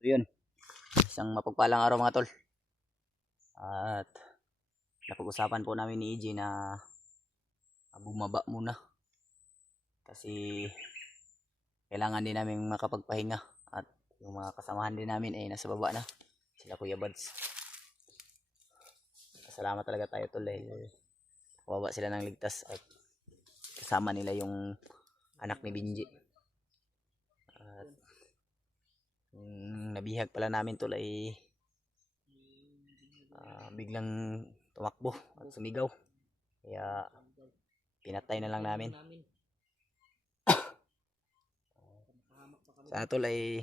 So yun, isang mapagpalang araw mga tol. At napag-usapan po namin ni EJ na bumaba muna. Kasi kailangan din namin makapagpahinga. At yung mga kasamahan din namin ay nasa baba na. Sila Kuya Buds. Salamat talaga tayo tol bumaba sila ng ligtas at kasama nila yung anak ni Binji. At nabihag pala namin tol ay biglang tumakbo at sumigaw. Kaya pinatay na lang namin. Sana tol ay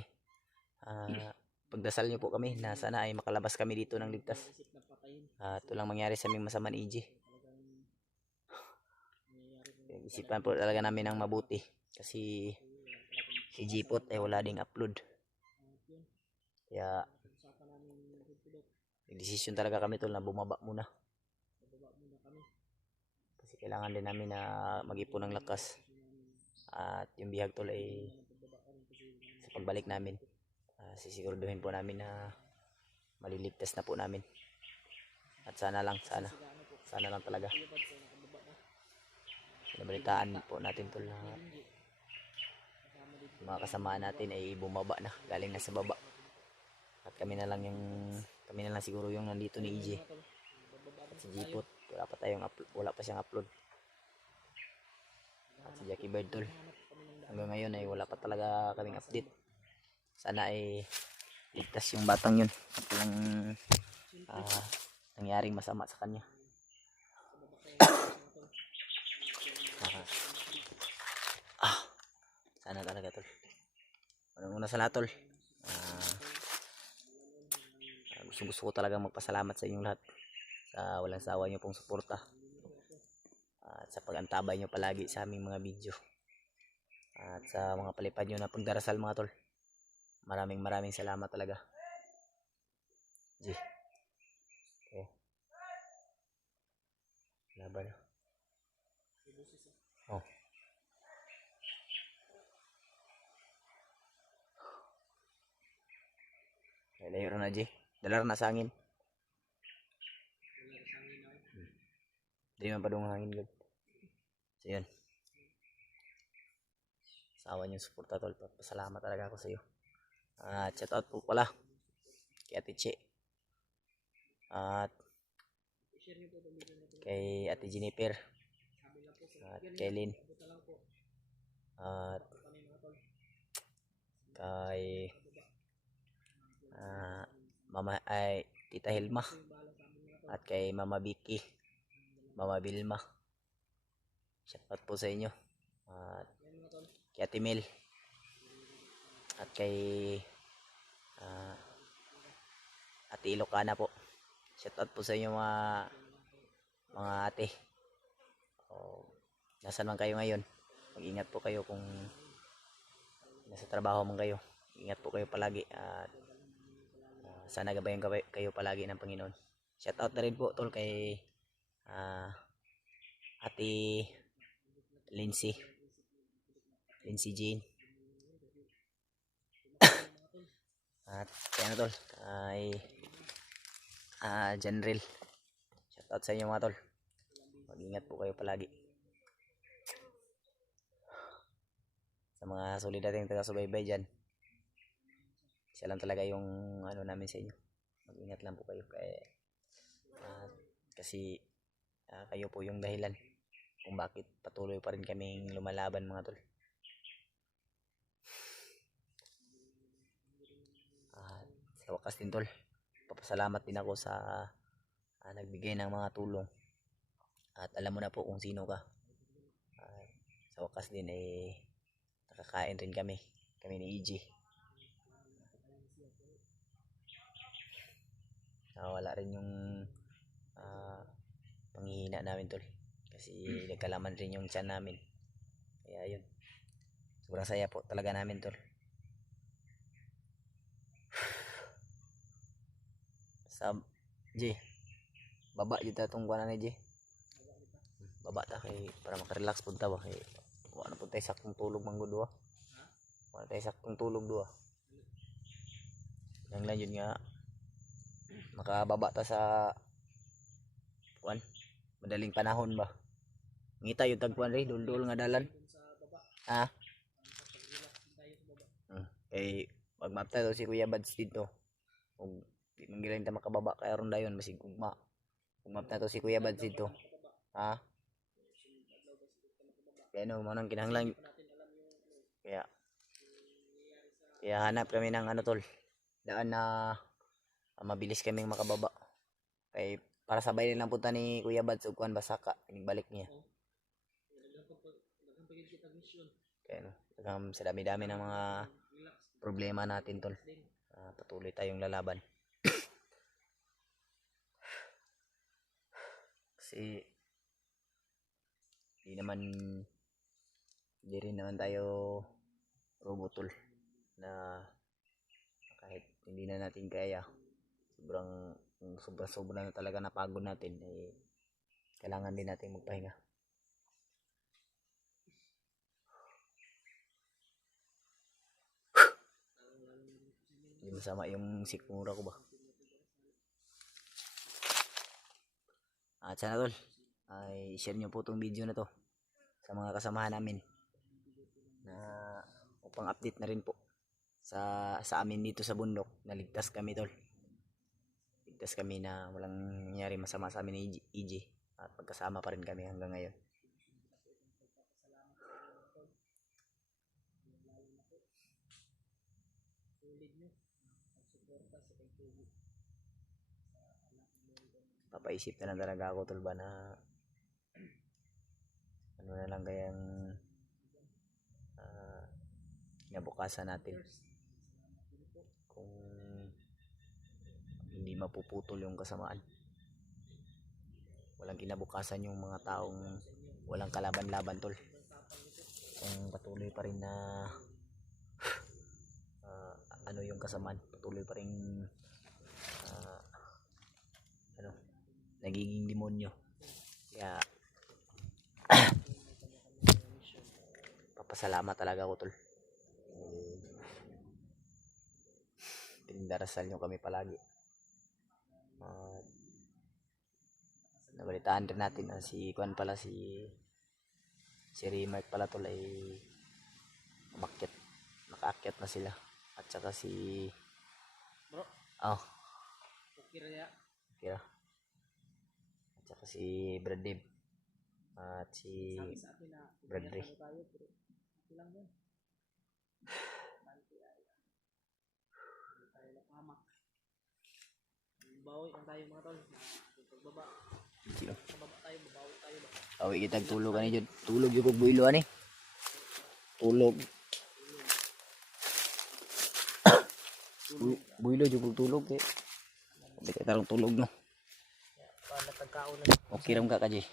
pagdasal niyo po kami na sana ay makalabas kami dito ng ligtas. At walang mangyari sa aming masama ni EJ. Isipan po talaga namin ng mabuti. Kasi si Gpot ay wala ding upload. Kaya decision talaga kami tol na bumaba muna. Kasi kailangan din namin na mag-ipon ng lakas. At yung bihag tol ay sa pagbalik namin sisiguraduhin po namin na maliligtas na po namin. At sana lang talaga nabalitaan po natin tol na mga kasamaan natin ay bumaba na, galing na sa baba. At kami na lang siguro yung nandito ni EJ. At si Gpot wala pa siyang upload. At si Jackie Bird tol, hanggang ngayon ay wala pa talaga kaming update. Sana ay ligtas yung batang yun at walang nangyaring masama sa kanya. Sana talaga tol. Unang-una sa lahat tol, gusto ko talaga magpasalamat sa inyong lahat sa walang sawa nyo pong suporta at sa pag-antabay nyo palagi sa aming mga video at sa mga palipad nyo na pagdarasal mga tol. Maraming salamat talaga. Okay. Laban na. Oh. Layo na G. Dalar na sa hangin. Hindi man padung hangin good. So yun. Sawa nyo suporta tol. Pasalamat talaga ako sa iyo. Shout out po pala kay Ate Che. At kay Ate Jennifer. At kay Lynn. At kay Mama ay Tita Hilma. At kay Mama Vicky, Mama Vilma. Shoutout po sa inyo. At kay Ate Mel. At kay Ate Ilocana po. Shoutout po sa inyo mga ate. Nasaan man kayo ngayon, mag-ingat po kayo kung nasa trabaho man kayo. Ingat po kayo palagi at sana gabayan kayo palagi ng Panginoon. Shout out na rin po tol kay Ate Lindsay Jean. At kaya tol kay Janril. Shout out sa inyo mga tol. Mag-ingat po kayo palagi. Sa mga solid nating taga-subaybay dyan, siya lang talaga yung namin sa inyo. Mag-ingat lang po kayo kasi kayo po yung dahilan kung bakit patuloy pa rin kaming lumalaban mga tol. Sa wakas din tol, papasalamat din ako sa nagbigay ng mga tulong. At alam mo na po kung sino ka. Sa wakas din ay nakakain rin kami ni EJ. Wala rin yung panghihina namin tol kasi nagkalaman rin yung tiyan namin. Kaya yun, sobrang saya po talaga namin tol. Sa J, baba dito itong kuha na ni J. Baba ta kay para makarelax punta ba kay wala na punta saktong tulog manggo duha. Wala tayo saktong tulog duha. kinahanglan yun nga makababa ta sa kuan madaling panahon ba. Ngita yung tagpuan rin, dul-dul nga dalan. Ha? Kay magmapta daw si Kuya Bads dito. Kung di manggilan ta makababa kay aron dayon basig ugma. Kung mapta to si Kuya Bads dito. Ha? Kaya no, manang kinahanglan. Kaya hanap kami ng ano tol. Daan na mabilis kaming makababa. Kay para sabay lang punta ni Kuya Bads ug kuan basaka, balik niya. Kaya no, sa dami-dami ng mga problema natin tol. Patuloy tayong lalaban. Kasi hindi rin naman tayo robot tol na kahit hindi na natin kaya sobra na talaga napagod natin eh, kailangan din natin magpahinga. Hindi masama yung sikmura ko ba. At sana tol ay share nyo po tong video na to sa mga kasamahan namin na upang update na rin po sa amin dito sa bundok. Naligtas kami tol, ligtas kami na walang nangyari masama sa amin ni EJ at magkasama pa rin kami hanggang ngayon. Papaisip na lang talaga ako tol ba na ano na lang kayang kinabukasan natin kung hindi mapuputol yung kasamaan. Walang kinabukasan yung mga taong walang kalaban-laban tol. Kung patuloy pa rin na ano yung kasamaan, patuloy pa rin nagiging demonyo. Kaya papasalamat talaga ako tol. Pindarasal nyo kami palagi. Nabalitaan rin natin na si Juan pala si Remark pala tol ay nakaakyat na sila. At saka si bro. Kira. At saka si Brad Dave. At si Brad Ray. Bawi lang tayo mga tol. Pagbaba. Pagbaba tayo, babawi tayo ba? Awi kita tulog ani jud. Tulog yung builo ani. Tulog. Builo jud tulog eh. Sabi ka tarong tulog no. Para tagkaon na. Okay ram ka kaji.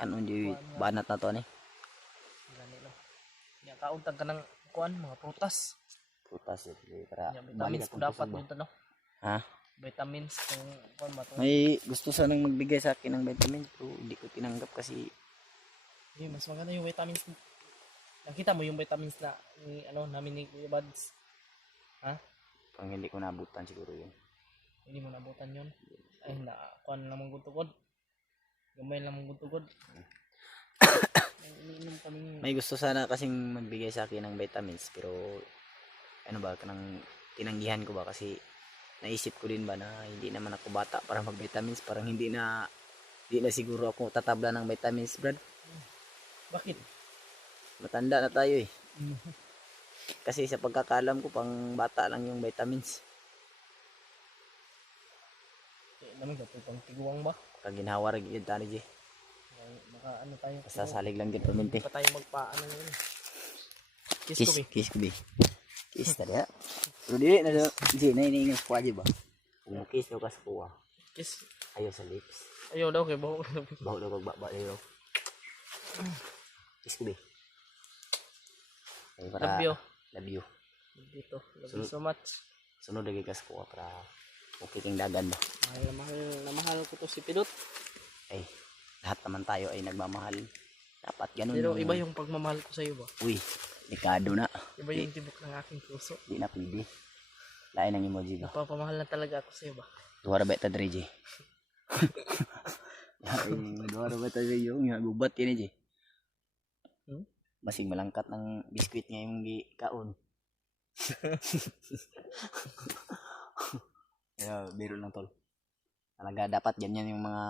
Kanon jud banat na to ani. Gani no. Ya kaon tag kanang kuan mga prutas. Prutas eh para balik ko dapat dito no. Ha? Vitamins kung kuan ba to? May gusto sanang magbigay sa akin ng vitamins pero hindi ko tinanggap kasi mas maganda yung vitamins. Nakita mo yung vitamins na ni namin ni Kuya Bads. Ha? Pang hindi ko nabutan siguro yun. Hindi mo nabutan yun? Ay na kuan lang mong gutugod. Gamay lang mong gutugod. May gusto sana kasing magbigay sa akin ng vitamins pero ano ba kanang tinanggihan ko ba kasi naisip ko din ba na hindi naman ako bata para mag-vitamins, parang hindi na siguro ako tatabla ng vitamins, Brad. Bakit? Matanda na tayo eh. Kasi sa pagkakalam ko pang bata lang yung vitamins. Naman ka pang tiguang ba? Kaginhawa rin yun tani, G. Baka ano tayo? Sasalig lang din permente. Pa tayo magpaano yun. Kiss ko, B. Kiss tadi ya. Pero dili na G, naiingas ko aja ba? Kung kiss daw kas kuha. Kiss? Ayaw sa lips. Ayaw daw kay baho. Baho daw pagbaba daw. Kiss ko, B. Ay, para, love you. Dito. Love you so much. Sunod lagi kas kuha para okay king dagan ba? Mahal ko to si Pidot. Ay, lahat naman tayo ay nagmamahal. Dapat ganun. Pero iba yung pagmamahal ko sa iyo ba? Uy, delikado na. Iba yung tibok ng aking puso. Di na pwede. Lain ang emoji ba? Napapamahal na talaga ako sa'yo ba? Duhara ba ita dre, G? Duhara ba ita dre yung gubat yun, G? Masing malangkat ng biskwit nga yung kaon. Kaya biro lang tol. Talaga dapat ganyan yung mga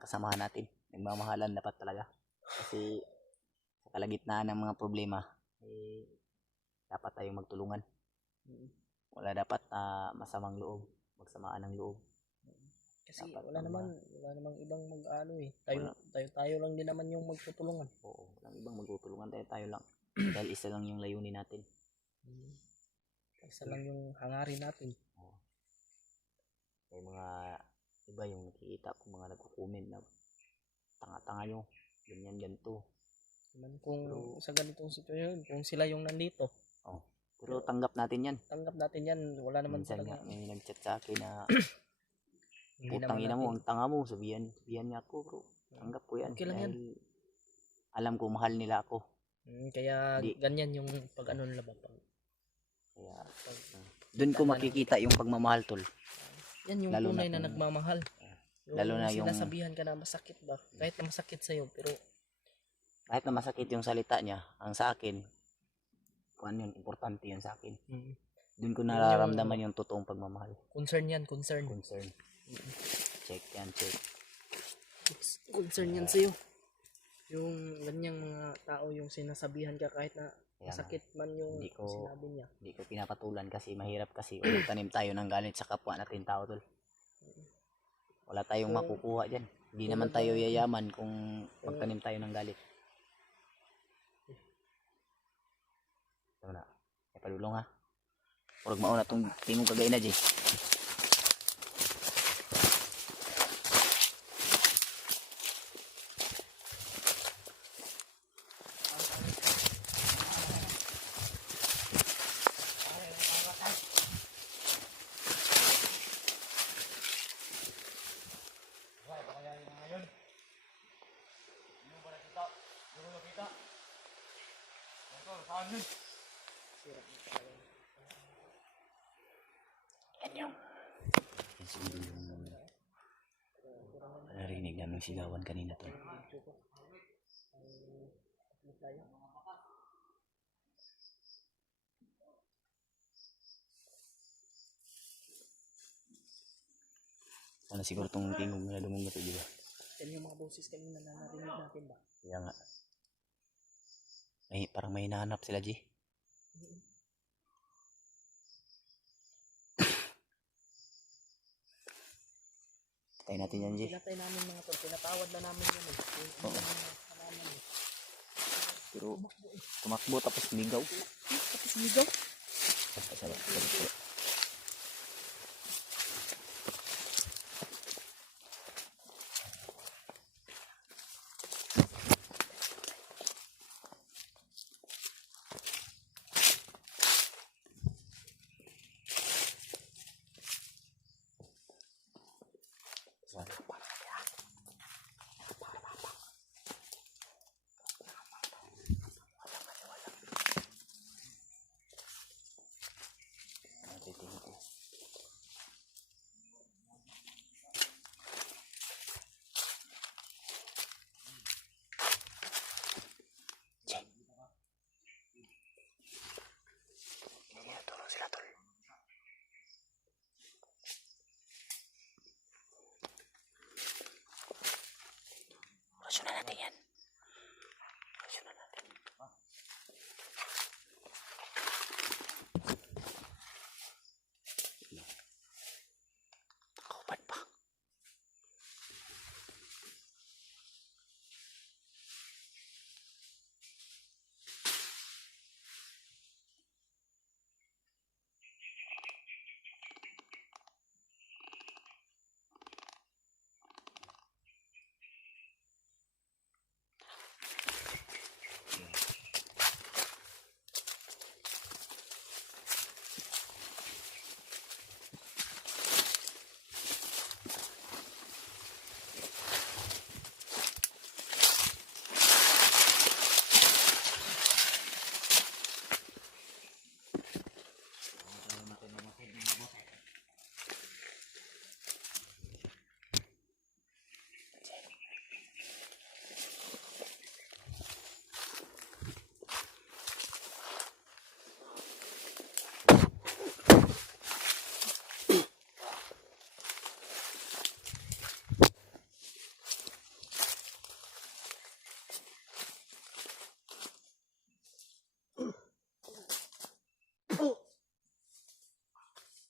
kasamahan natin. Nagmamahalan dapat talaga. Kasi sa kalagitnaan ng mga problema, dapat tayong magtulungan. Wala dapat masamang loob, magsamaan ng loob. Kasi wala namang ibang mag-ano eh. Tayo lang din naman yung magtutulungan. Oo, walang ibang magtutulungan, tayo lang. Dahil isa lang yung layunin natin. Isa lang yung hangarin natin. May mga iba yung nakikita ko mga nagko-comment na tanga-tanga nyo, ganyan ganito. Kung sa ganitong sitwasyon, kung sila yung nandito. Pero tanggap natin yan. Tanggap natin yan. Wala naman minsan talaga. Nga, may nag-chat sa akin na putang ina mo, ang tanga mo, sabihan niya ako bro. Tanggap ko yan. Okay lang yan. Alam ko mahal nila ako. Kaya ganyan yung pag-ano nila ba? Kaya doon ko makikita yung pagmamahal tol. Yan yung tunay na nagmamahal. Lalo na yung sinasabihan ka na masakit ba? Kahit na masakit sa'yo, pero kahit na masakit yung salita niya, ang sa akin, kung yun, importante yun sa akin. Doon ko nararamdaman yung totoong pagmamahal. Concern yan, concern. Check yan, check. Concern yan sa'yo. Yung ganyang mga tao yung sinasabihan ka kahit na masakit man yung sinabi niya. Hindi ko pinapatulan kasi mahirap kasi kung tanim tayo ng galit sa kapwa natin tao tol. Wala tayong makukuha dyan. Hindi naman tayo yayaman kung magtanim tayo ng galit. Ito na. May padulong ha. Purag mauna itong tingong kagay na, Jay. Narinig namin sigawan kanina tol. Sana siguro itong tingog na dumong ito, di ba? Yan yung mga boses kanina na narinig natin ba? Kaya nga. Parang may hinahanap sila, G. Patay natin yan, G. Pinatay namin mga tol. Pinatawad na namin yan eh. Pero tumakbo tapos ligaw. Sorry.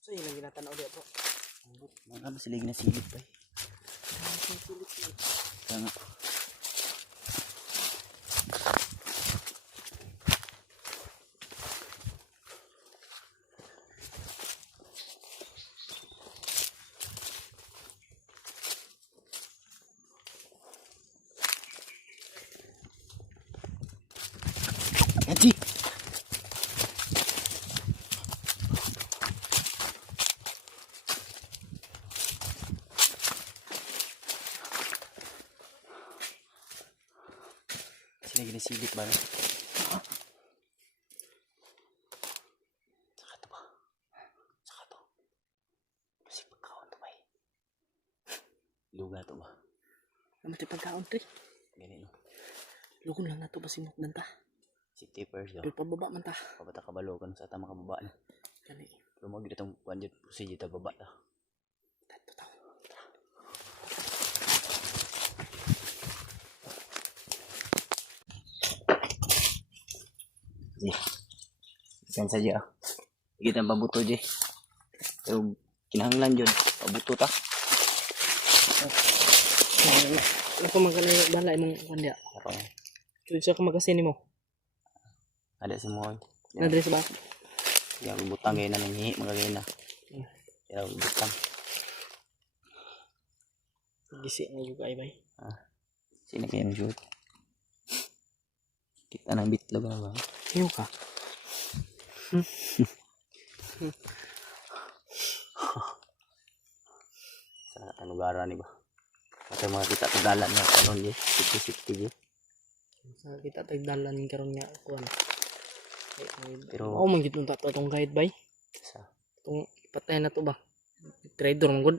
So yun ang ginatanaw diya bro. Mga masilig na silip pa eh. Kaya nga. Yaji! Sila ginisilip ba? Saka to ba? Saka to. Kasi pagkaon to ba eh. Luga to ba? Naman tayo pagkaon to eh. Ganito. Lugon lang na to ba simot nan ta. Safety first daw. Pero pababa man ta. Pabata kabalo kan sa tama kababa na. Gani. Pero mo gitong budget procedure ta baba ta. Tato tao. Yan saja. Kita pabuto je. Pero kinahanglan jud pabuto ta. Ano ko magkala balay mong kandya? Ako. Tuloy siya ka magasin mo. Ada si Moy. Nadre sa bako. Ya butang gay na nangihi magagay na. Ya butang. Gisi nga juga ay bay. Sino kaya shoot? Kita nang bitlog na ba? Iyo ka. Sa lugar ni ba? Kasi mga kita tagalan nga kanon je, 50-50 je. Sa kita tagdalan karon nga kuan. Pero oh man gid unta to tong guide bay. sa Tong ipatay na to ba? Trader man gud.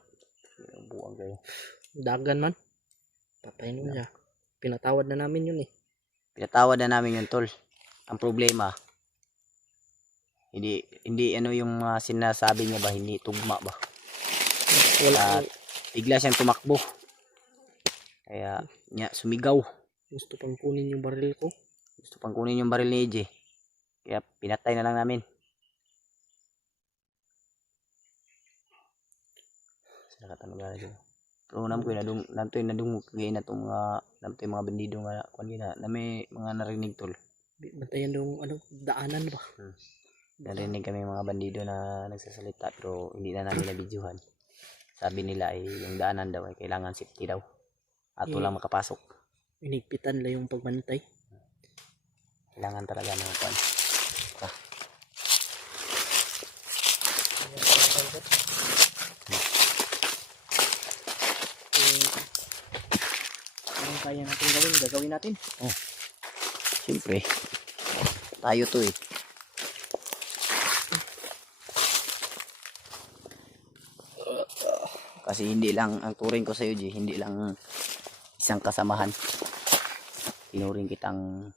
buang kayo. Dagan man. Patay nun siya. Pinatawad na namin yun eh. Pinatawad na namin yun tol. Ang problema hindi ano yung sinasabi niya ba, hindi tugma ba? Wala. Bigla siyang tumakbo. Kaya niya sumigaw. Gusto pang kunin yung baril ko. Gusto pang kunin yung baril ni EJ. Kaya pinatay na lang namin. Sa nakatanugan na dyan. Pero nam ko nantoy nadung kagay na tong namtoy mga bandido nga kuan gina na may mga narinig tol. Bantayan dong ano daanan ba? Narinig kami mga bandido na nagsasalita pero hindi na namin na-videohan. Sabi nila ay yung daanan daw ay kailangan safety daw. Ato lang makapasok. Inigpitan lang yung pagbantay. Kailangan talaga ng kuan. Anong kaya natin gawin? Gagawin natin. Oh. Siyempre. Tayo to eh. Kasi hindi lang ang turing ko sa iyo, G, hindi lang isang kasamahan. Tinuring kitang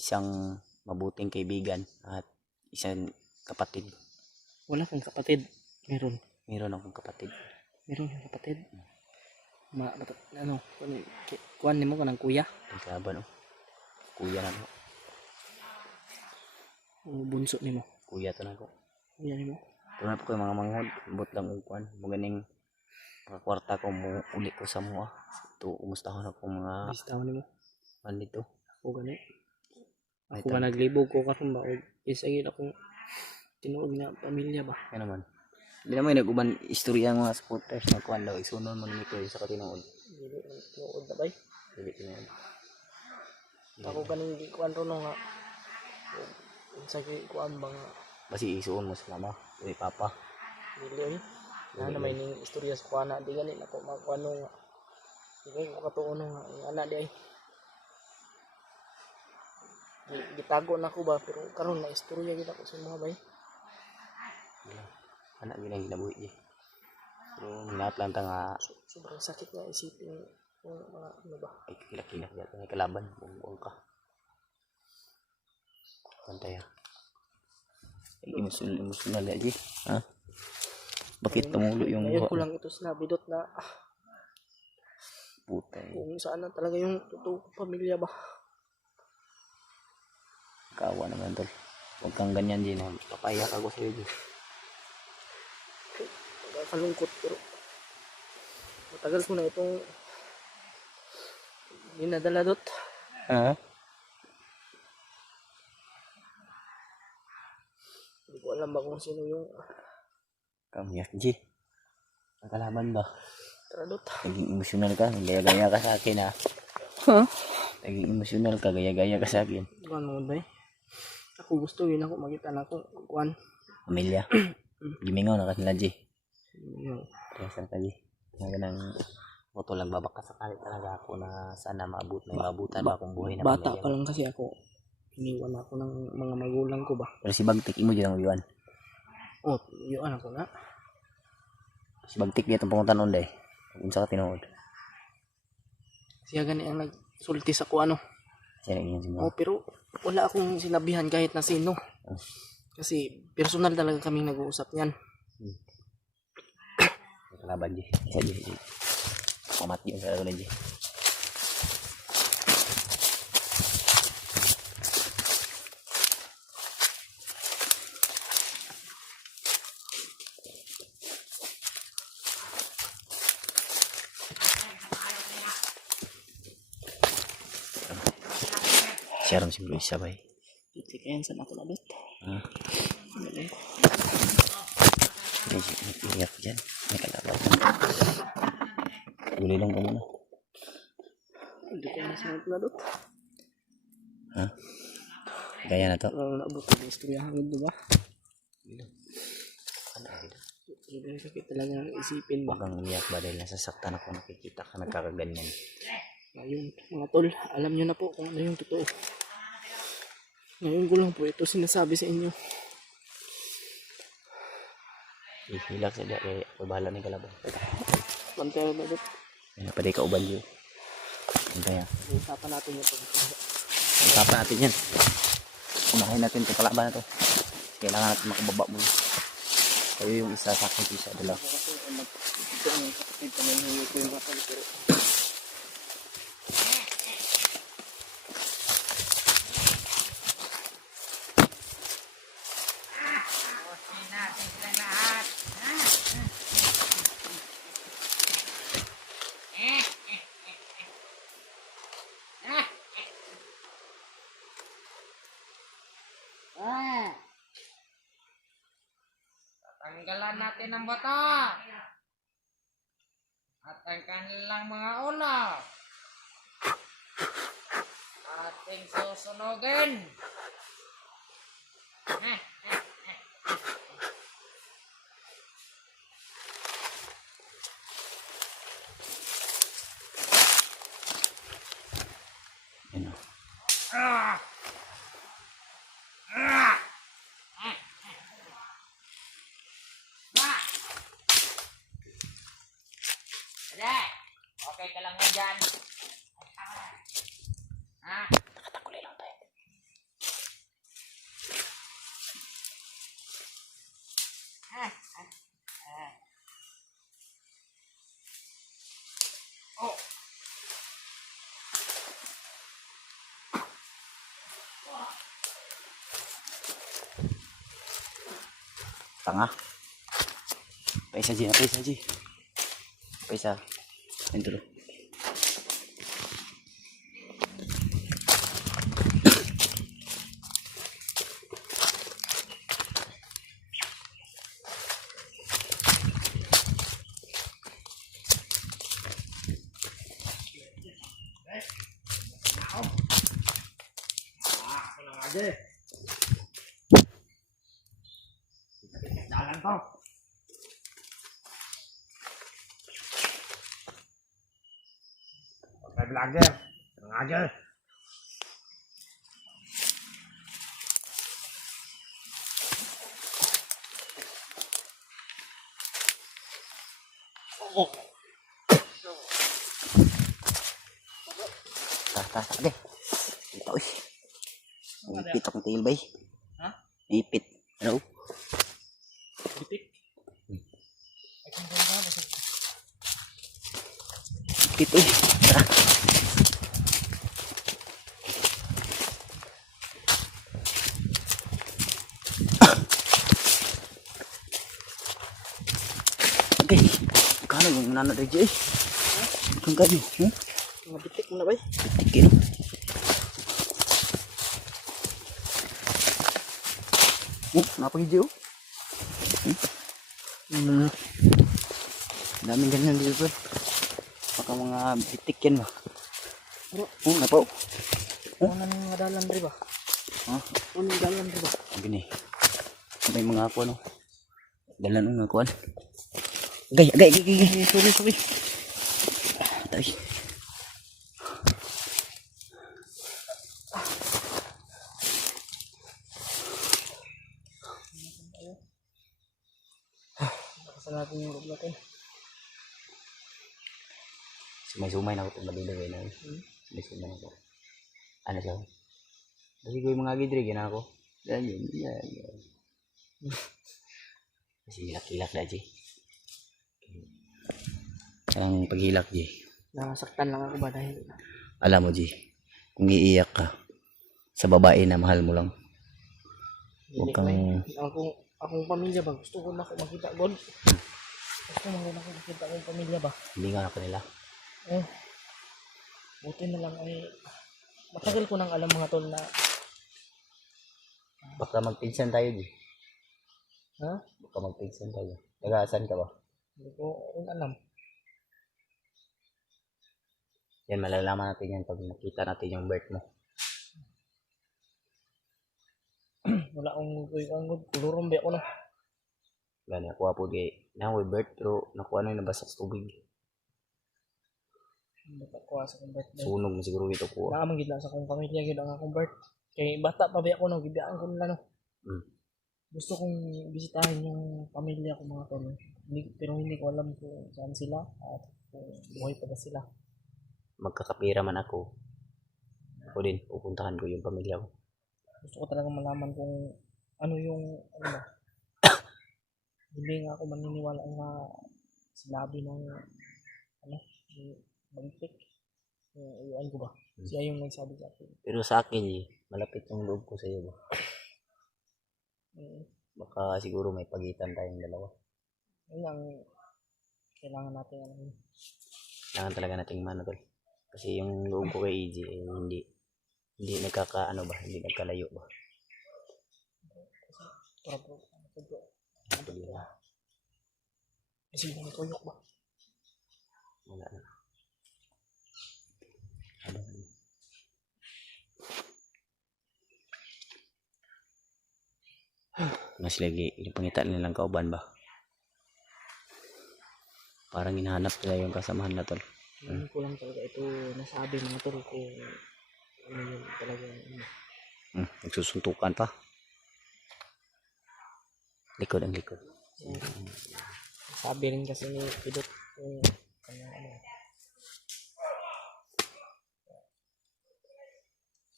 isang mabuting kaibigan at isang kapatid. Wala kang kapatid. Meron. Meron akong kapatid. Meron kang kapatid. Ano, kuan nimo kanang kuya. Ikaban oh. Kuya na ko. O bunso nimo. Kuya to na ko. Kuya nimo. Tunay po ko yung mga manghod. Bot lang ang kuan. Maganing kwarta ko mo uli ko sa mua. Ito, umustahon ako mga Bistawan nimo. man dito. Ako gani. Ako nga naglibog ko karon ba og isa gid akong tinuod nga pamilya ba. Kaya naman. Hindi naman yung nag-uban istorya ng mga supporters na kuan daw. Isunon mo nito sa katinood. Dili tinuod na bay. Dili tinuod. Ako ganing di kuan ron nga. Unsa gyud kuan ba nga Basi isuon mo sa mama. Uy papa. dili na na may ning istorya sa kuana di gani nako makuano nga. Di ko katuon nga ang ana di ay. Gitago na ko ba pero karon na istorya gid ako sa mga bay. Anak gina ginabuhi di. Pero minat lang ta nga Sobrang sakit nga isipin yung mga ano ba. ay kilak-kilak dito may kalaban. Buong ka. Pantaya. Ay emotional aja. Ha? Bakit tumulo yung ngayon ko lang ito sinabidot na putay. kung saan na talaga yung totoong pamilya ba. Kawa naman tol. Huwag kang ganyan din. Papayak ako sa'yo din. nakakalungkot, pero matagal ko na itong dinadala dot. Hindi ko alam ba kung sino yung Kamiyak, G. Ang kalaban ba? tara dot. Naging emosyonal ka. Gaya-gaya ka sa akin, ha? Huh? Naging emosyonal ka. Gaya-gaya ka sa akin. Ano mo ba eh? Ako gusto yun ako makita na ako. Kuan. Pamilya. Gimingaw na ka nila, G. Yung Kaya ka, G. Ang ganang moto lang babaka sakali talaga ako na sana may maabutan ba akong buhay na bata pamilya. pa lang kasi ako. Iniwan ako ng mga magulang ko ba. Pero si Bagtik, imo dyan ang iwan. Oh, yun ako na. Si Bagtik dito pumunta noon day. Unsa ka tinuod. Siya gani ang nagsulti sa ko ano. Siya na inyo Oh, pero wala akong sinabihan kahit na sino. Kasi personal talaga kaming nag-uusap niyan. Kalaban, G. Isa, G. Pamati yung sa G. Siya rin siguro isa ba eh. Hindi kaya saan ako na dot. Iyak dyan. May kalaban. Guli lang ko muna. Hindi kaya saan ako na dot. Ha? Gaya na to. Ang naabot ng istoryahan di ba? Ano ito? Sobrang sakit talaga ng isipin ba? Huwag kang umiyak ba dahil nasasaktan ako nakikita ka nagkakaganyan. Ngayon, mga tol, alam nyo na po kung ano yung totoo. Ngayon ko lang po ito sinasabi sa inyo. Hilak sa kaya ako bahala ng kalaban. Pantay na dot. Yan pa di ka uban yun. Pantay. Usapan natin yung pagkakita. Usapan natin yan. Unahin natin itong kalaban na to. Kailangan natin makababa muna. Kayo yung isa sa akin isa dalawa. Kasi ito ang kapatid pa ng hingi ko yung bakal pero Tanggalan natin ang bato at ang kanilang mga ulo. Ating susunugin. Yan o. Okay ka lang nga dyan. Ha? Nakataguli lang tayo. Oh. Tanga. Paisa G. Paisa G. Paisa. Yan dulu. Jalan kau. Pakai belajar, ngajar. Tas deh. Ito eh. Ipit akong tail bay. Ha? Ipit. Ano? bitik. Ipit eh. Tara. Okay. Kano yung nanat rin dyan eh. Kung kayo. Mga bitik mo na ba? Tikin. Napagi dyan daming ganyan dito. Baka mga bitik yan ba? Bro. Napaw. Ano na mga dalan rin ba? Ano yung dalan rin ba? Gini. May mga ako ano. Dalan ng akuan. Agay. Sorry. Tay. Sa natin yung loob natin. Sumay-sumay na ako itong malilagay na. Sumay-sumay na ako. Ano siya? Kasi ko yung mga gidri, gina ako. Yan. Kasi hilak-hilak na, G. Ang paghilak, G. Nasaktan lang ako ba dahil Alam mo, G. Kung iiyak ka, sa babae na mahal mo lang. hindi Huwag kang... akong pamilya ba? Gusto ko na ako makita, God. Gusto mo na ako makita akong pamilya ba? Hindi nga ako nila. Buti na lang ay matagal ko nang alam mga tol na Baka magpinsan tayo, G. ha? Baka magpinsan tayo. Nag-aasan ka ba? Hindi ko rin alam. Yan, malalaman natin yan pag makita natin yung birth mo. Wala akong kulurong ba ako no? Gani, nakuha po di. Nakuha birth, pero nakuha na yung nabasa sa tubig. Hindi pa ko sa akong birthday. Sunog mo siguro ito po. Naamang gid na sa akong pamilya gid ang akong birth. Kay bata pa ba ako no, gibiyaan ko nila no. Gusto kong bisitahin yung pamilya ko mga tol. Pero hindi ko alam kung saan sila at kung buhay pa ba sila. Magkakapira man ako. Ako din, pupuntahan ko yung pamilya ko. Gusto ko talagang malaman kung ano yung ano ba. Hindi nga ako maniniwala na sinabi ng ano, magpik. Iwan ko ba? Siya yung nagsabi sa akin. Pero sa akin, malapit yung loob ko sa iyo ba? Baka siguro may pagitan tayong dalawa. Yun ang kailangan natin ano. Kailangan talaga nating manatol. Kasi yung loob ko kay EJ, hindi nagkakaano ba? Hindi nagkalayo ba? Kasi yung tuyok ba? Wala na. Mas lagi, yung pangita nilang kauban ba? Parang hinahanap nila yung kasamahan na tol. Hindi ko lang talaga ito nasabi mga tol kung ano yun talaga. Nagsusuntukan pa. Likod ang likod. Sabi rin kasi ni Pidot kung ano.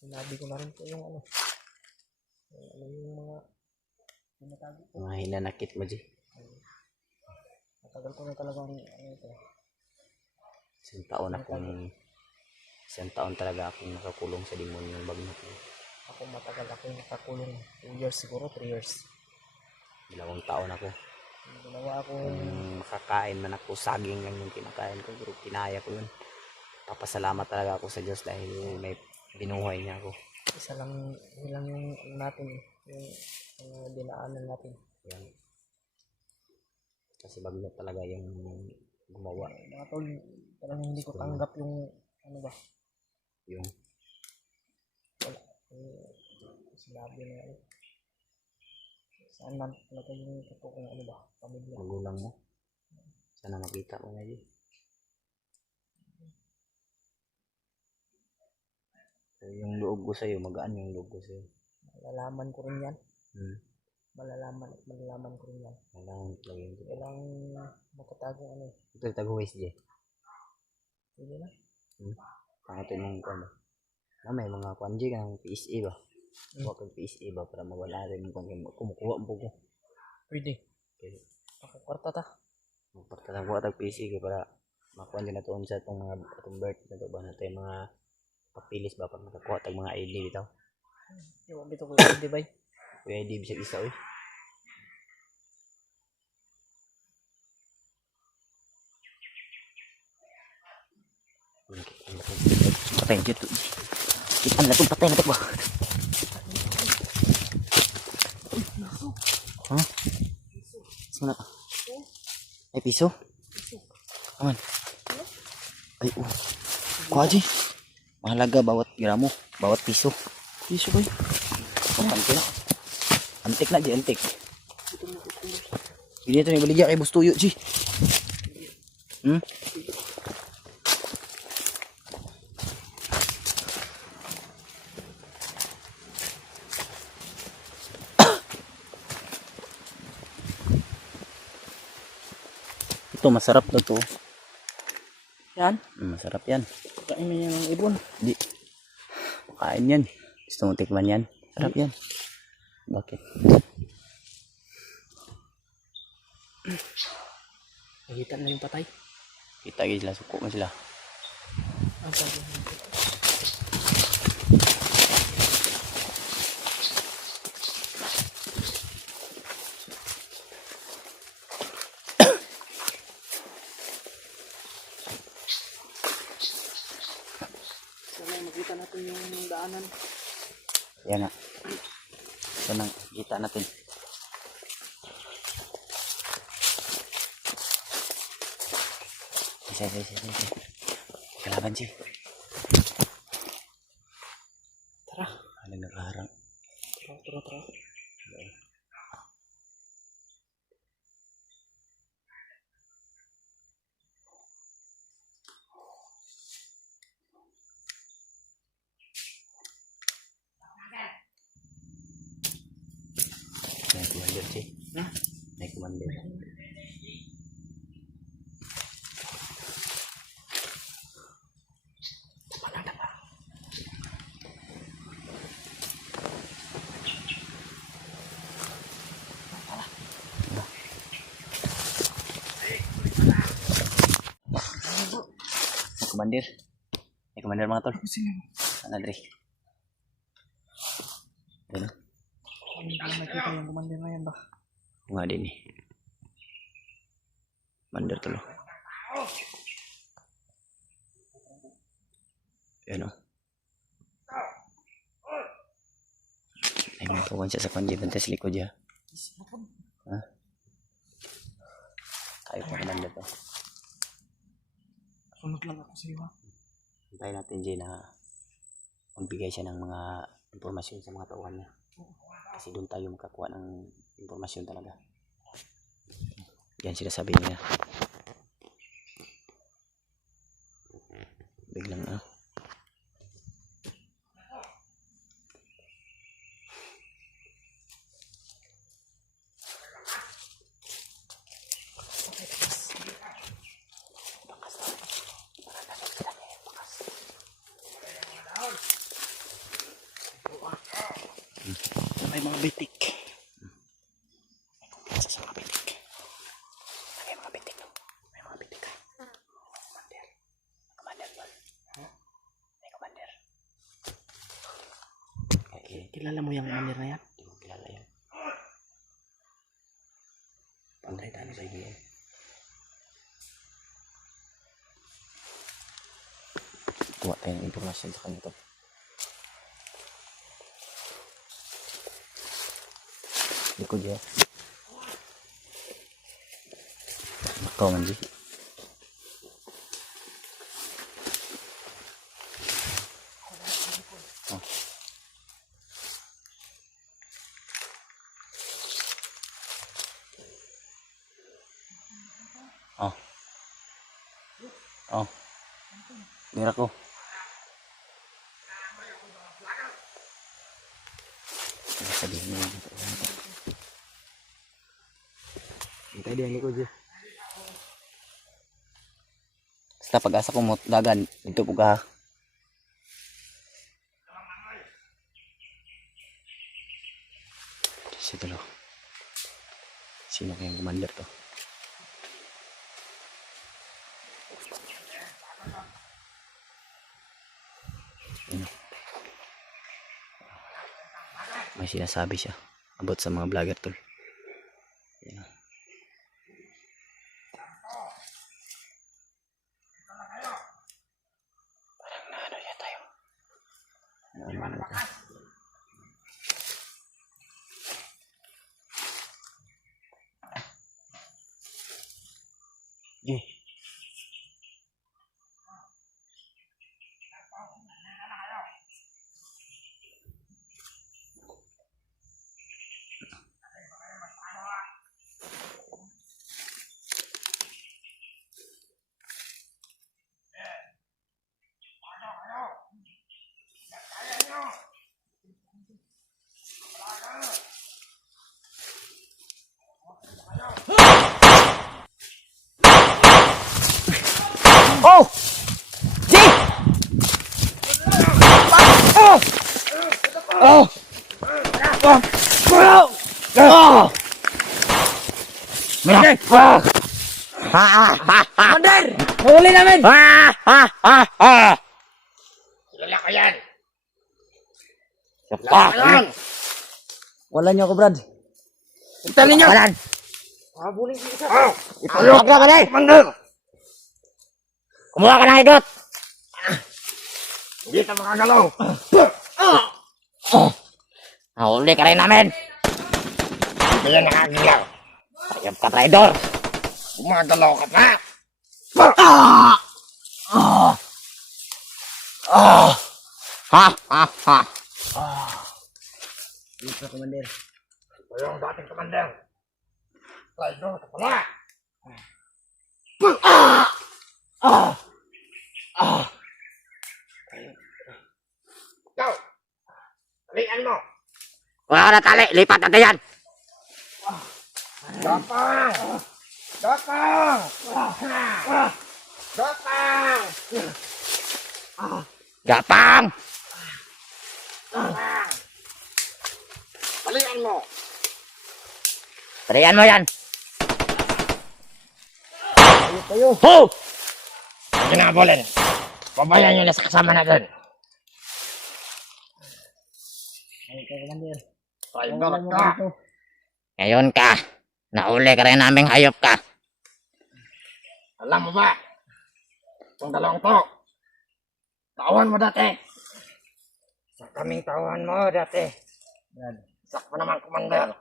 Sinabi ko na rin po yung ano. Yung mga pinatago ko. Mga hinanakit mo, G. Matagal ko na talaga ano ito. Isang taon talaga akong nakakulong sa demonyong bagno. Ako matagal ako nakakulong 2 years siguro, 3 years. 2 taon ako. Ginawa ako Makakain man ako, saging lang yung kinakain ko, pero kinaya ko yun. Papasalamat talaga ako sa Diyos dahil may binuhay niya ako. ilang yung ano natin yung dinaanan natin. Yan. Kasi bagno talaga yung gumawa. Mga tol, talagang hindi ko tanggap yung ano ba? Yung Wala. Sinabi na ano. Saan man talaga yung totoong ano ba? Pamilya. magulang mo. Sana makita ko na yun. So, yung loob ko sa'yo, magaan yung loob ko sa'yo. Malalaman ko rin yan. Malalaman ko rin yan. Kailangan talaga yun. Kailangan makatago ano. Ito, taguways dyan. Hindi na. Pangatin mong kwan ba? May mga kwan dyan ka ng PSA ba? Kuha kang PSA ba para mawala rin mong kwan. Kumukuha mo ko. Pwede. Okay. Pakakwarta ta. Magpagtatang tag PSA para makuha din na ito sa itong mga itong birth na ito ba na ito yung mga papilis ba para makakuha tag mga ID bitaw. Yung bito ko hindi ba? Kuya ID bisag isa oy. Patay dito. Kita na itong patay na ito ba? Ha? Sino na? Ay, piso? Aman. Ay, oh. Kuha, Ji. Mahalaga bawat gramo, bawat piso. Piso ba? Importante na. Antik na, Ji, antik. Hindi ito na ibaligya kay Bustuyo, Ji. Hmm? Ito, masarap na to. Yan. Masarap yan. Kain na yan ng ibon. Di. Kain yan. Gusto mo tikman yan? Sarap yan. Bakit? Nakita na yung patay. Kita guys sila, suko mo sila. Ang sabi. Sana makita natin yung daanan. Yan na. Ito nang kita natin. Isa. Kalaban siya. Tara. Ano nagharang? Tara. May commander siya. Ha? May commander. Commander. May commander mga tol. Sana Dre. Ano? Hindi ko nakita yung commander na yan ba? Nga din eh. Commander tol. Yan o. Ay mga kawan siya sa kanji. Bantay sa likod siya. Ha? Tayo pa commander to. Sunod lang ako sa iyo ha. Hintayin natin Jay na magbigay siya ng mga impormasyon sa mga tauhan niya. Kasi doon tayo makakuha ng impormasyon talaga. Yan sila sabi niya. Biglang May mga bitik. sa mga bitik. May mga bitik no? May mga bitik ka. Commander. Commander tol. May commander. Kilala mo yung commander na yan? Hindi mo kilala yan. Pantay tayo sa iyo yan. Kuha tayo ng impormasyon sa kanito. Likod ya. Ikaw man di. Oh. Mira ko. Sabihin mo dito. Hintay diyan likod dyan. Basta pag-asa ko mo dagan dito po ka. Sito lo. Sino kayang commander to? Ano? May sinasabi siya about sa mga vlogger tol. Yan. Parang Sige. Oh! G! Oh! Oh! Oh! Oh! Commander! Commander! Huli namin! Kilala ko yan. Wala niyo ako, Brad. Tali niyo. Walan! Habulin ko isa. Ipayok na ka na eh. Commander. Kumuha ka ng hidot! Hindi ka makagalaw. Nahuli ka rin namin! Hindi yan nakagilaw. Ayop ka, traidor! Gumagalaw ka pa. Ha! Ha! Ha! Dito, Commander. Ito yung dating commander. Traidor ka pala. Ikaw. Talian mo. Wala ka na tali! Lipat natin yan! Gapang! Gapang! Gapang! Gapang! Gapang! Talian mo. Tarihan mo yan! Kayo. Ho! Ginabolin. Pabayan nyo na sa kasama natin. Ay, Commander. Traidor Wala mo ka. dito. Ngayon ka! Nahuli ka rin naming hayop ka! Alam mo ba? Itong dalawang to. Tawan mo dati. Sa kaming tawan mo dati. Brad, Sak pa naman, commander.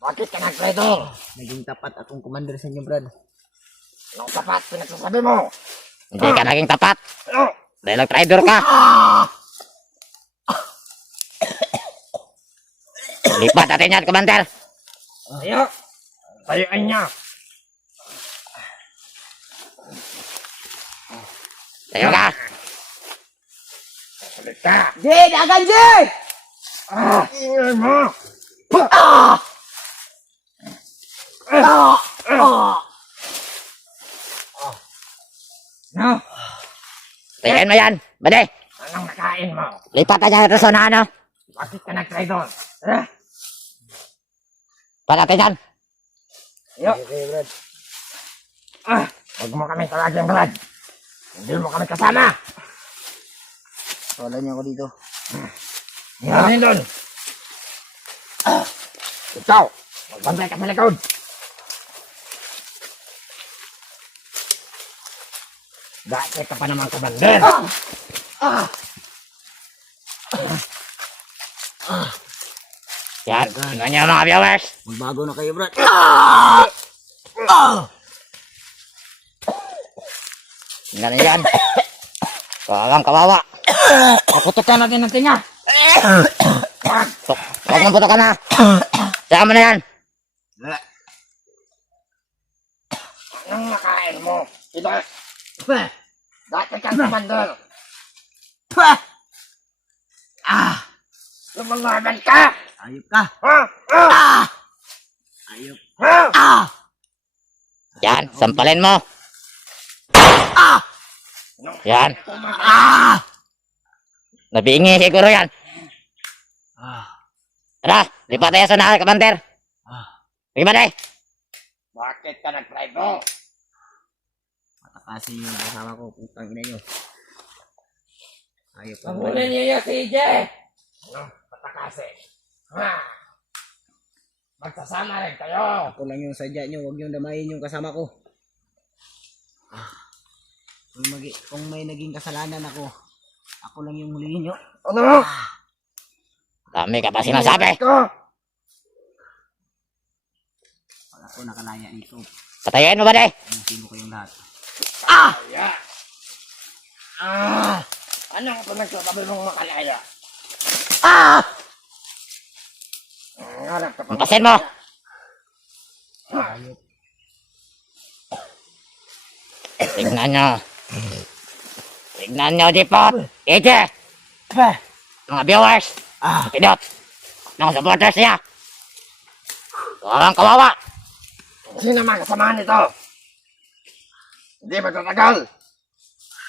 Bakit ka nag-traidor? naging tapat akong commander sa inyo, Brad. Anong sapat pinagsasabi mo? Hindi ka naging tapat! Ano? Dahil nag-traidor ka! Lipat natin yan, Commander! Tayo. Tayuan niya. Tayo ka! Salit ka. Jay! Dagan, Jay! Ingay mo. No? Tayoin mo yan! Bade! Anong nakain mo? Lipat natin yan sa na ano! Bakit ka nag-traidor? Tara. Lipat natin yan! Tayo. Okay, Brad. Huwag mo kami tawagin, Brad. Hindi mo kami kasama. Wala niyo ako dito. Yan doon. Ikaw, magbantay ka sa likod. Dati ka pa naman kabander. Yan! Tingnan niyo mga viewers! Magbago na kayo, Brad. Tingnan niyo yan! Kawawang kawawa! Paputukan natin ng tinga. Huwag mong putokan na! Saan mo na yan! Anong nakain mo? Ito. Dati kang kabander. Lumalaban ka. Ayop ka. Ha? Ayop. Ha? Yan! Sampalin mo! Yan! Nabingi siguro yan! Tara! Lipat tayo sa na, Commander! Sige ba, Bakit ka nag-traidor? Matakasin yung kasama ko. Putang ina nyo. Ayop ka. Nahuli niyo yung CJ. Ano? Patakasi. Ha? Magsasama rin kayo. Ako lang yung sadya nyo. Huwag nyo damayin yung kasama ko. Kung may naging kasalanan ako, Ako lang yung hulihin nyo. Ano? Dami ka pa sinasabi. Ko! Pag ako nakalaya dito, Patayin mo ba, de? ayusin ko kayong lahat. Ano ang pinagsasabi mong makalaya? Harap ka pa. Pampasin mo. Tignan nyo. Tignan nyo, Dipot. Ije. Mga viewers. Pidot. Mga supporters niya. Kawawang kawawa. Sino man kasamahan nito? Hindi magtatagal.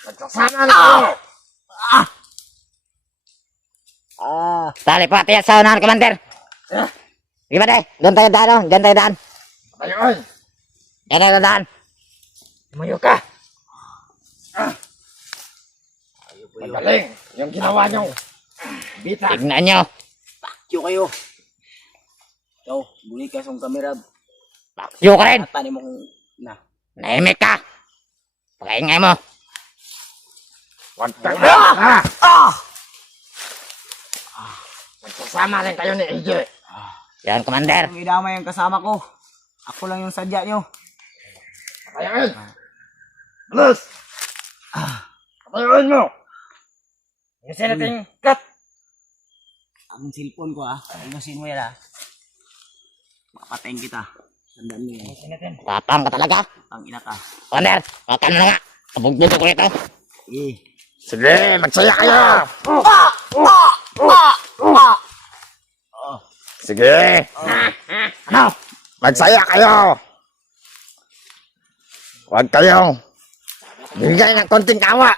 Nagsasama na kayo. Tali pa, tiyak sa unahan, Commander. Di ba, de? Doon tayo daan, oh. Diyan tayo daan. Ayun. Diyan tayo daan. Tumayo ka. Magaling. Yung ginawa nyo. Bita. Tignan nyo. Pakyo kayo. Ikaw, buli ka sa kamera. Bakyo ka rin. At paano mo kung na. Nahimik ka. Pakaingay mo. Huwag kang ha? Nagsasama rin kayo ni AJ. Yan, Commander. Kung idamay yung kasama ko, ako lang yung sadya nyo. Ayun. Alas. Ayun mo. Kasi natin cut. Ang cellphone ko ayusin mo yan makapatayin kita. Tandaan mo yan. Tapang ka talaga. Ang ina ka. Commander, makan mo na nga. Kabugbog ko rito. Sige, magsaya kayo. Sige. Ano? Magsaya kayo. Huwag kayong bigay ng konting kawa.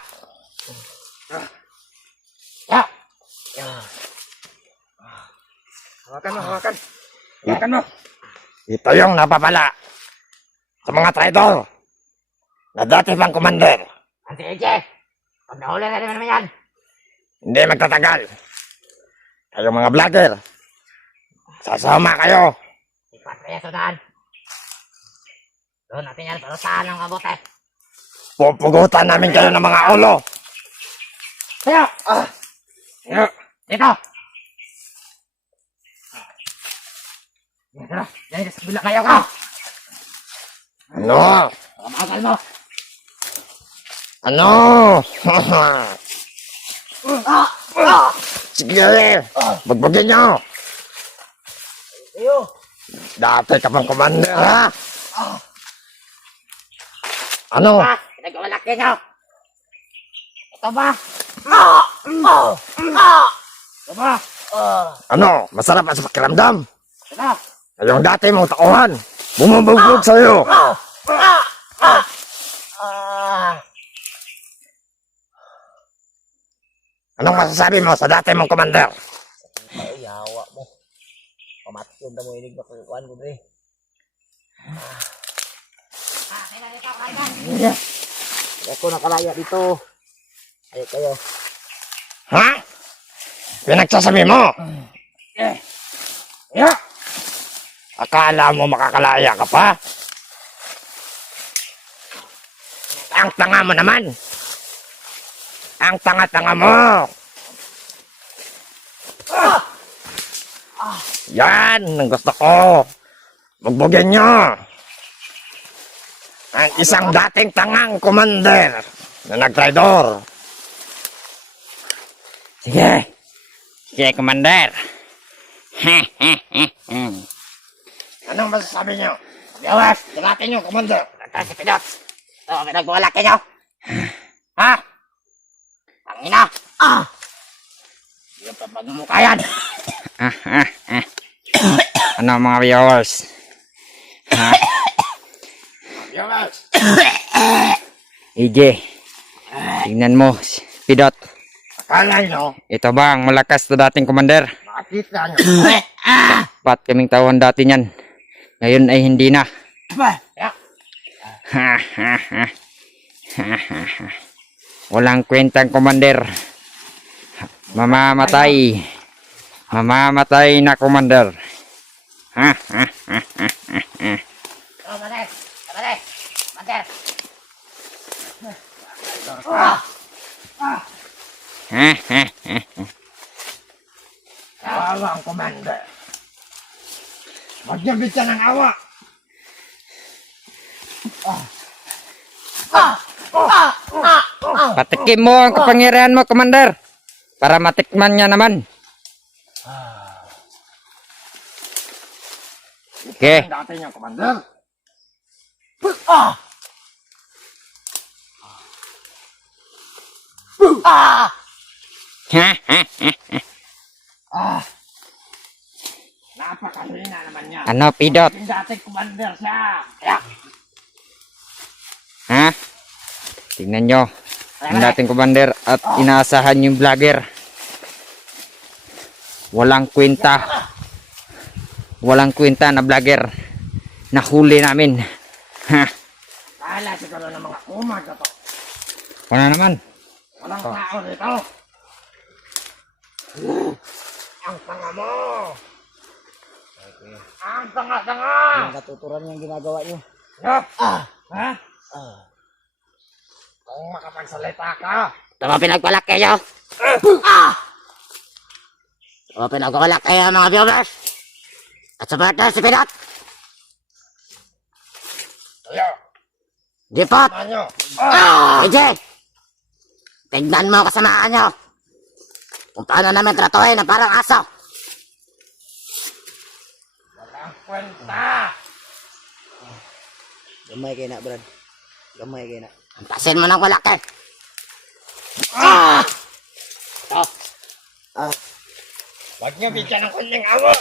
Hawakan mo, hawakan. Hawakan mo. Ito yung napapala sa mga traidor na dati pang commander. Ante Eje, pag nahuli na naman yan. Hindi magtatagal. Kayong mga vlogger, sasama kayo. Ipat kaya sa daan. Doon natin yan, parusahan ng mabuti. Pupugutan namin kayo ng mga ulo. Tayo! Kaya, Dito! Tara, yan sa bila kayo ka. ano? Pamagal mo. Ano? Sige, bugbugin nyo. Ayo! Dati ka pang commander, ha? Ano? Pinagwalaki nyo. Ito ba? Ito ba? Ano? Masarap at sa pakiramdam? Ito. Yung dati mong tauhan, bumubugbog sa'yo. Anong masasabi mo sa dati mong commander? Ay, yawa mo. Pamatyon na mo inig na kuwan ko, bre. Ako nakalaya dito. Ayo kayo. Ha? Pinagsasabi mo? Yeah. Akala mo makakalaya ka pa? Ang tanga mo naman. Ang tanga-tanga mo. Yan ang gusto ko. Bugbugin nyo. Ang isang dating tangang commander na nagtraidor. Sige. Sige, Commander. Anong masasabi nyo? Biawas, dalatin nyo, commander. Ito si Pidot. Ito, pinagwalaki nyo. Ha? Ang ina. Yung papagmumukha yan. Ano mga viewers? Ha? Biawas. Ije. Tingnan mo, Pidot. Akala nyo, Ito ba ang malakas na dating commander? makikita nyo. Pat kaming tawon dati niyan. Ngayon ay hindi na. Walang kwentang commander. Mamamatay. Mamamatay na commander. Kawawa ang commander. Huwag niyo bigyan ng awa. Patikim mo ang kapangyarihan mo, Commander. Para matikman niya naman. Okay. Ang dati niyo, commander. Napakahina naman niya. Ano, Pidot? Yung dati commander siya. Kaya, Ha? Tingnan nyo. Ang dating Commander at inaasahan yung vlogger. Walang kwenta. Walang kwenta na vlogger. Nahuli namin. Ha? kala siguro ng mga kumag na to. Ano naman? Walang tao dito. Ang tanga mo. Ang tanga-tanga. Yung katuturan yung ginagawa nyo. Ha? Kung makapagsalita ka. Ito mga pinagpalak kayo. Ito mga pinagpalak kayo mga viewers. At supporters si Pinot. Tayo. Dipot. Manyo. AJ. Tignan mo kasamaan nyo. Kung paano namin tratuhin na parang aso. Walang kwenta. Gamay kayo na, Brad. Gamay kayo na. Antasin mo ng walaki. Huwag niyo bigyan ng kunyang awa.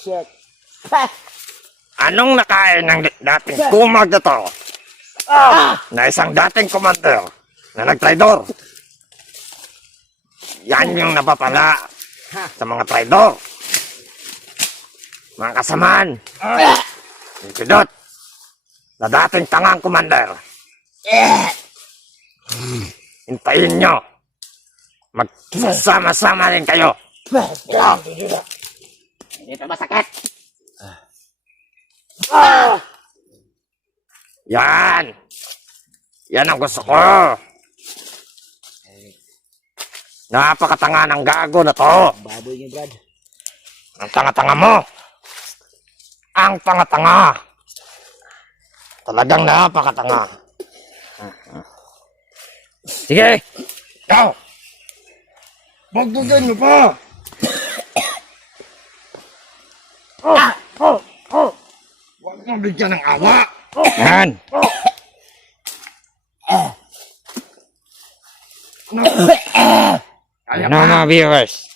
Shit. Anong nakain ng dating kumag na to? Na isang dating commander na nagtraidor. Yan yung napapala sa mga traidor. Mga kasamaan. Yung Pidot na dating tangang commander. Hintayin nyo. Magsama-sama rin kayo. Dito masakit. Yan. Yan ang gusto ko. Napakatanga ng gago na to. Baboy nyo, Brad. Ang tanga-tanga mo. Ang tanga-tanga. Talagang napakatanga. Sige. Ikaw. Bagbugan mo pa. Huwag mong bigyan ng awa. Yan. Kaya Ano pa. mga viewers?